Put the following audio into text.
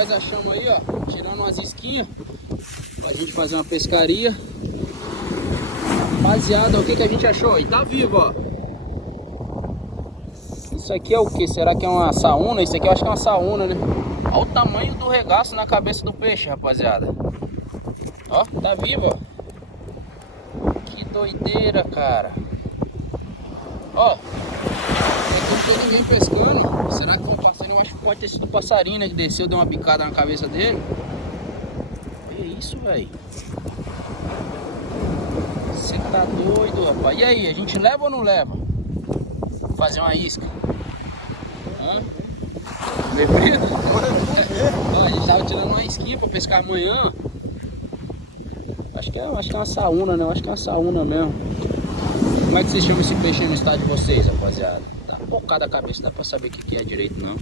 nós achamos aí, ó. Tirando umas isquinhas pra gente fazer uma pescaria. Rapaziada, o que a gente achou aí? Tá vivo, ó. Isso aqui é o que? Será que é uma saúna? Isso aqui eu acho que é uma saúna, né? Olha o tamanho do regaço na cabeça do peixe, rapaziada. Ó, tá vivo, ó. Que doideira, cara. Ó, aqui não tem ninguém pescando. Será que tem um passarinho? Eu acho que pode ter sido o passarinho, né? Que desceu, deu uma bicada na cabeça dele. Que isso, velho? Você tá doido, rapaz. E aí, a gente leva ou não leva? Fazer uma isca. Hã? Bebida? Ó, a gente tava tirando uma isquinha pra pescar amanhã. Acho que é uma saúna, né? Eu acho que é uma saúna mesmo. Como é que vocês chamam esse peixe aí no estado de vocês, rapaziada? Tá focado a cabeça, não dá pra saber o que é direito, não.